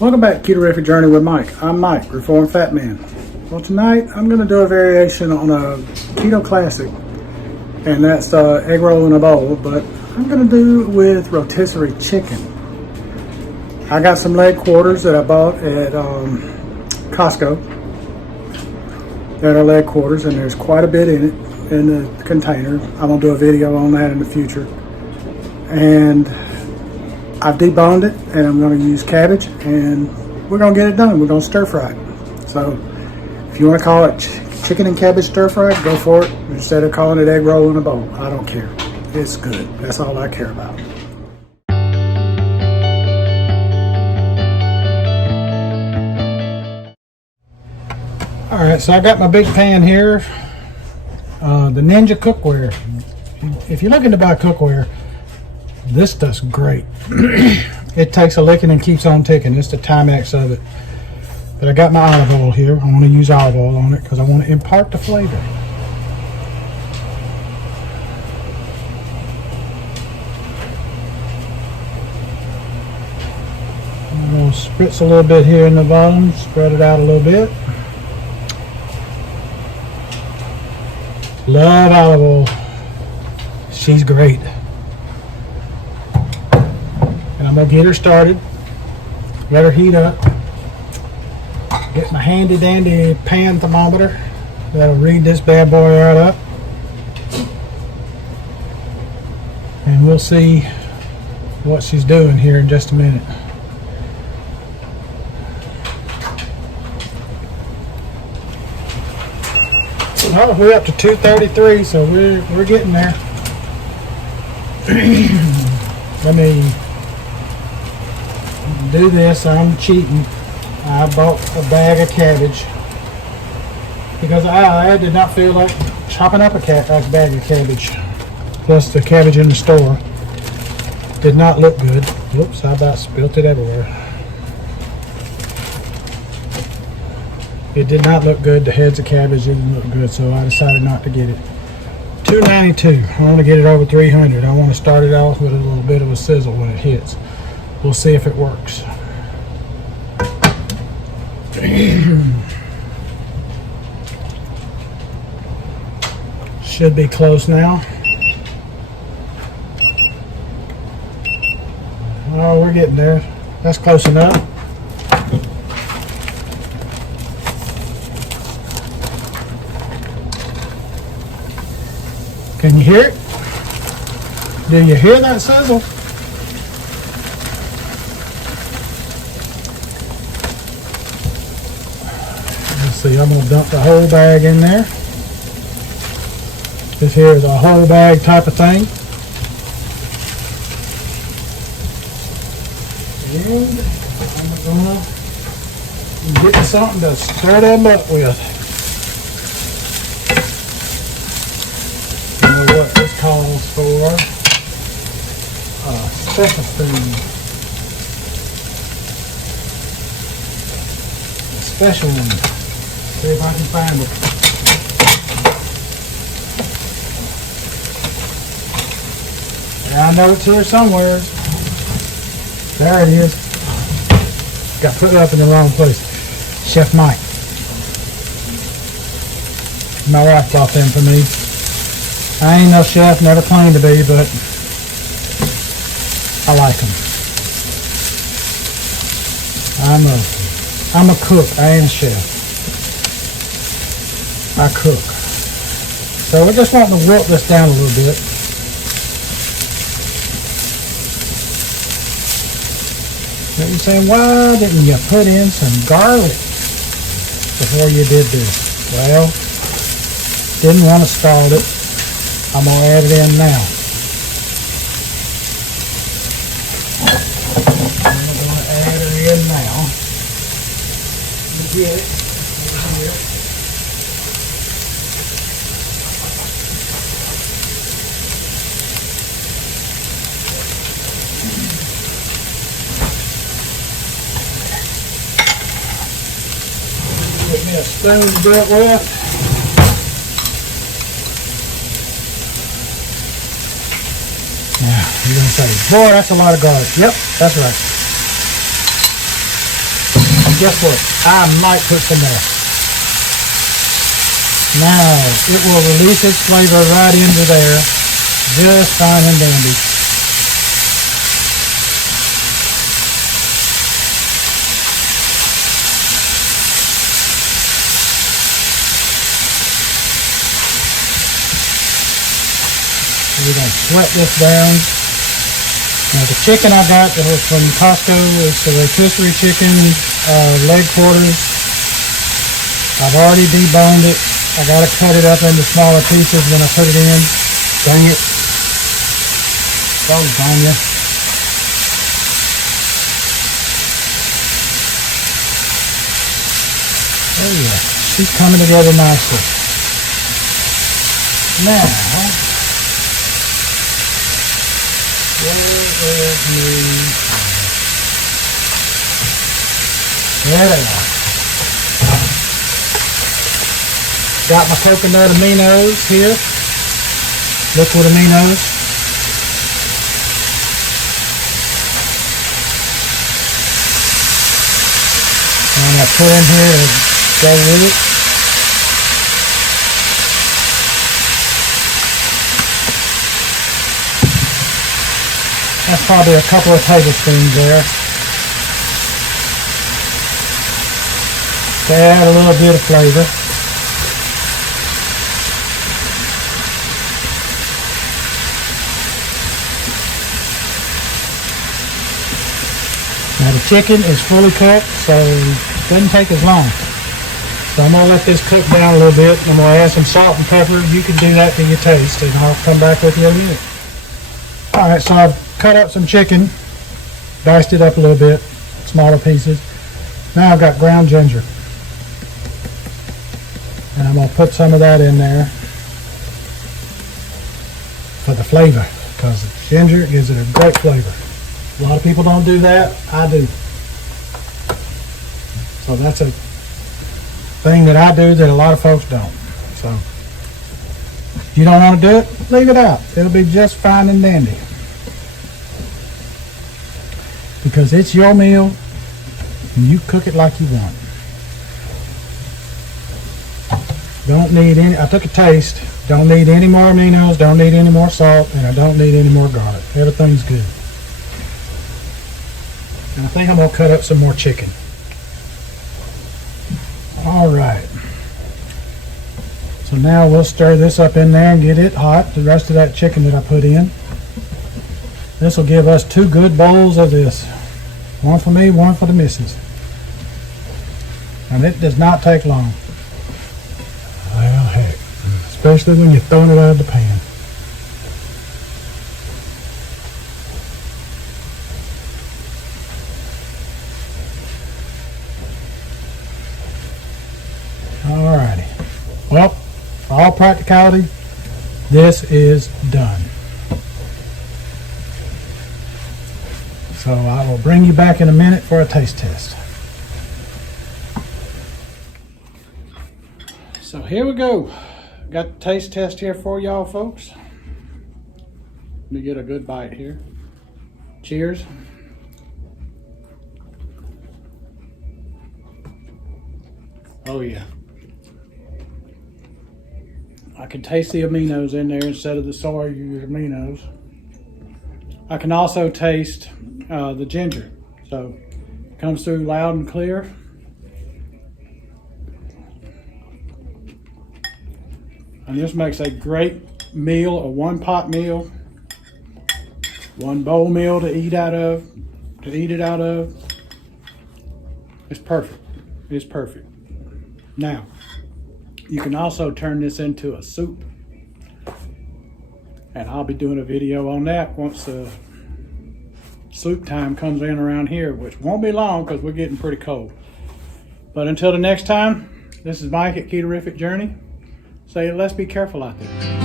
Welcome back to Keto Journey with Mike. I'm Mike, Reformed Fat Man. Well, tonight I'm going to do a variation on a keto classic, and that's egg roll in a bowl, but I'm going to do it with rotisserie chicken. I got some leg quarters that I bought at Costco. They're leg quarters, and there's quite a bit in it in the container. I'm going to do a video on that in the future. And I've deboned it, and I'm going to use cabbage, and we're going to get it done. We're going to stir fry it. So if you want to call it chicken and cabbage stir fry, go for it. Instead of calling it egg roll in a bowl, I don't care. It's good. That's all I care about. All right, so I got my big pan here, the Ninja cookware. If you're looking to buy cookware, this stuff's great. It takes a licking and keeps on ticking. It's the Timex of it. But I got my olive oil here. I want to use olive oil on it because I want to impart the flavor. I'm going to spritz a little bit here in the bottom, spread it out a little bit. Love olive oil. She's great. I'm going to get her started, let her heat up, get my handy dandy pan thermometer that'll read this bad boy right up, and we'll see what she's doing here in just a minute. Oh, we're up to 233, so we're getting there. Let me do this. I'm cheating. I bought a bag of cabbage because I did not feel like chopping up a bag of cabbage. Plus the cabbage in the store did not look good. Whoops, I about spilt it everywhere. It did not look good. The heads of cabbage didn't look good, so I decided not to get it. $2.92. I want to get it over 300. I want to start it off with a little bit of a sizzle when it hits. We'll see if it works. Should be close now. Oh, we're getting there. That's close enough. Can you hear it? Do you hear that sizzle? See, I'm going to dump the whole bag in there. This here is a whole bag type of thing. And I'm going to get something to stir them up with. You know what this calls for? A special spoon. A special one. See if I can find it. Yeah, I know it's here somewhere. There it is. Got put it up in the wrong place. Chef Mike. My wife bought them for me. I ain't no chef, never claimed to be, but I like them. I'm a cook. I ain't a chef. I cook. So we're just wanting to wilt this down a little bit. You're saying, why didn't you put in some garlic before you did this? Well, didn't want to scald it. I'm going to add it in now. I'm going to add it in now. You get it over here. Get me a spoon to do it with. Now, you're going to say, boy, that's a lot of garlic. Yep, that's right. guess what? I might put some more. Now, it will release its flavor right into there, just fine and dandy. We're going to sweat this down. Now the chicken I got that was from Costco is the rotisserie chicken, leg quarters. I've already deboned it. I got to cut it up into smaller pieces when I put it in. Dang it. Doggone ya. Oh yeah, she's coming together nicely. Now, there they are. Got my coconut aminos here, liquid aminos. And I put in here to go with it. That's probably a couple of tablespoons there. To add a little bit of flavor. Now the chicken is fully cooked, so it doesn't take as long. So I'm going to let this cook down a little bit. I'm going to add some salt and pepper. You can do that to your taste, and I'll come back with you in a minute. Alright, so I've cut up some chicken, diced it up a little bit, smaller pieces. Now I've got ground ginger. And I'm going to put some of that in there for the flavor, because ginger gives it a great flavor. A lot of people don't do that. I do. So that's a thing that I do that a lot of folks don't. So if you don't want to do it, leave it out. It'll be just fine and dandy. Because it's your meal and you cook it like you want. Don't need any, I took a taste, don't need any more aminos, don't need any more salt, and I don't need any more garlic. Everything's good. And I think I'm going to cut up some more chicken. Alright. So now we'll stir this up in there and get it hot, the rest of that chicken that I put in. This will give us 2 good bowls of this. One for me, one for the missus. And it does not take long. Well, heck. Especially when you're throwing it out of the pan. Alrighty. Well, for all practicality, this is done. So I will bring you back in a minute for a taste test. So here we go. Got the taste test here for y'all folks. Let me get a good bite here. Cheers. Oh yeah. I can taste the aminos in there instead of the soy aminos. I can also taste the ginger. So it comes through loud and clear. And this makes a great meal, a one-pot meal, one bowl meal to eat out of, It's perfect. It's perfect. Now, you can also turn this into a soup. And I'll be doing a video on that once the soup time comes in around here, which won't be long because we're getting pretty cold. But until the next time, this is Mike at Ketorific Journey. Say, let's be careful out there.